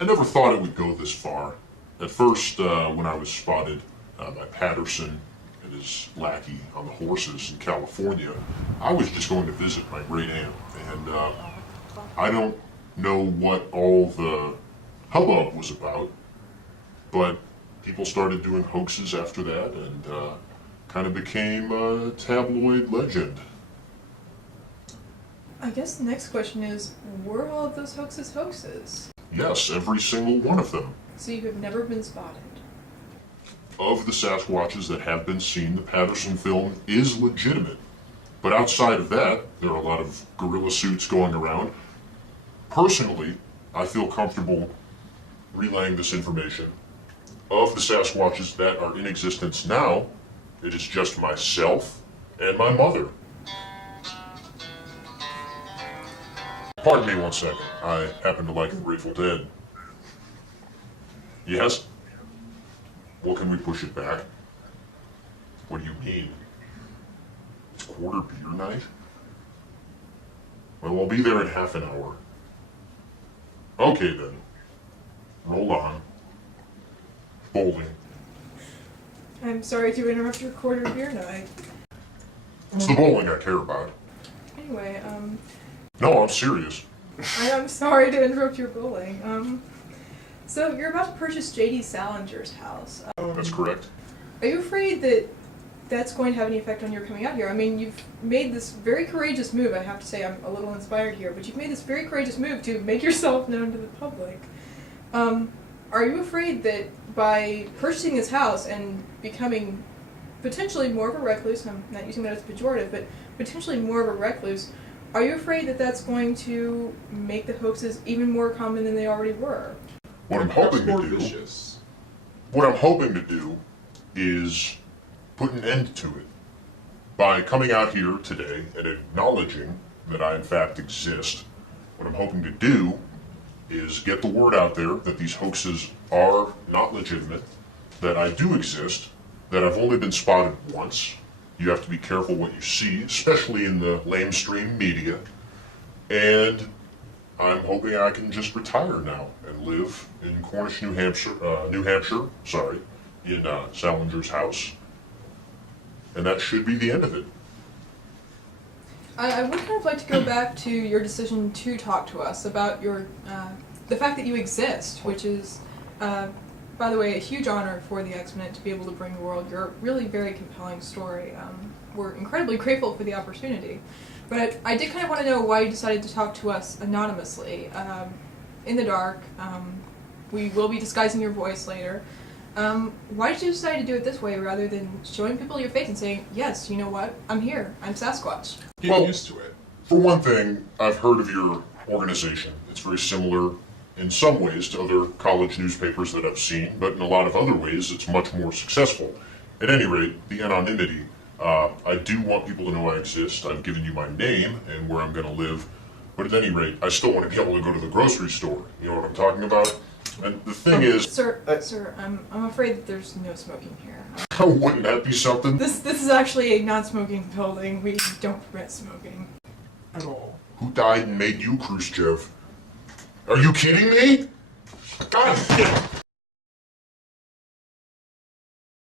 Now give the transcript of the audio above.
I never thought it would go this far. At first, when I was spotted by Patterson and his lackey on the horses in California, I was just going to visit my great aunt, and I don't know what all the hubbub was about, but people started doing hoaxes after that, and kind of became a tabloid legend. I guess the next question is, were all of those hoaxes hoaxes? Yes, every single one of them. So you have never been spotted? Of the Sasquatches that have been seen, the Patterson film is legitimate. But outside of that, there are a lot of gorilla suits going around. Personally, I feel comfortable relaying this information. Of the Sasquatches that are in existence now, it is just myself and my mother. Pardon me one second. I happen to like Grateful Dead. Yes? Well, can we push it back? What do you mean? It's quarter beer night? Well, I'll be there in half an hour. Okay then. Roll on. Bowling. I'm sorry to interrupt your quarter beer night. It's the bowling I care about. Anyway, No, I'm serious. I'm sorry to interrupt your bowling. So you're about to purchase J.D. Salinger's house. That's correct. Are you afraid that that's going to have any effect on your coming out here? I mean, you've made this very courageous move. I have to say I'm a little inspired here, but you've made this very courageous move to make yourself known to the public. Are you afraid that by purchasing this house and becoming potentially more of a recluse, I'm not using that as pejorative, but potentially more of a recluse, are you afraid that that's going to make the hoaxes even more common than they already were? What I'm hoping to do is put an end to it by coming out here today and acknowledging that I in fact exist. What I'm hoping to do is get the word out there that these hoaxes are not legitimate, that I do exist, that I've only been spotted once. You have to be careful what you see, especially in the lamestream media. And I'm hoping I can just retire now and live in Cornish, New Hampshire, in Salinger's house. And that should be the end of it. I would kind of like to go back to your decision to talk to us about your the fact that you exist, which is, by the way, a huge honor for the Exponent to be able to bring the world your really very compelling story. We're incredibly grateful for the opportunity. But I did kind of want to know why you decided to talk to us anonymously, in the dark. We will be disguising your voice later. Why did you decide to do it this way rather than showing people your face and saying, yes, you know what, I'm here, I'm Sasquatch? Get used to it. For one thing, I've heard of your organization. It's very similar in some ways to other college newspapers that I've seen, but in a lot of other ways it's much more successful. At any rate, the anonymity, I do want people to know I exist. I've given you my name and where I'm going to live, but at any rate, I still want to be able to go to the grocery store. You know what I'm talking about? And the thing is... Sir, I'm afraid that there's no smoking here. Wouldn't that be something? This is actually a non-smoking building. We don't permit smoking. At all. Who died and made you Khrushchev? Are you kidding me? God damn!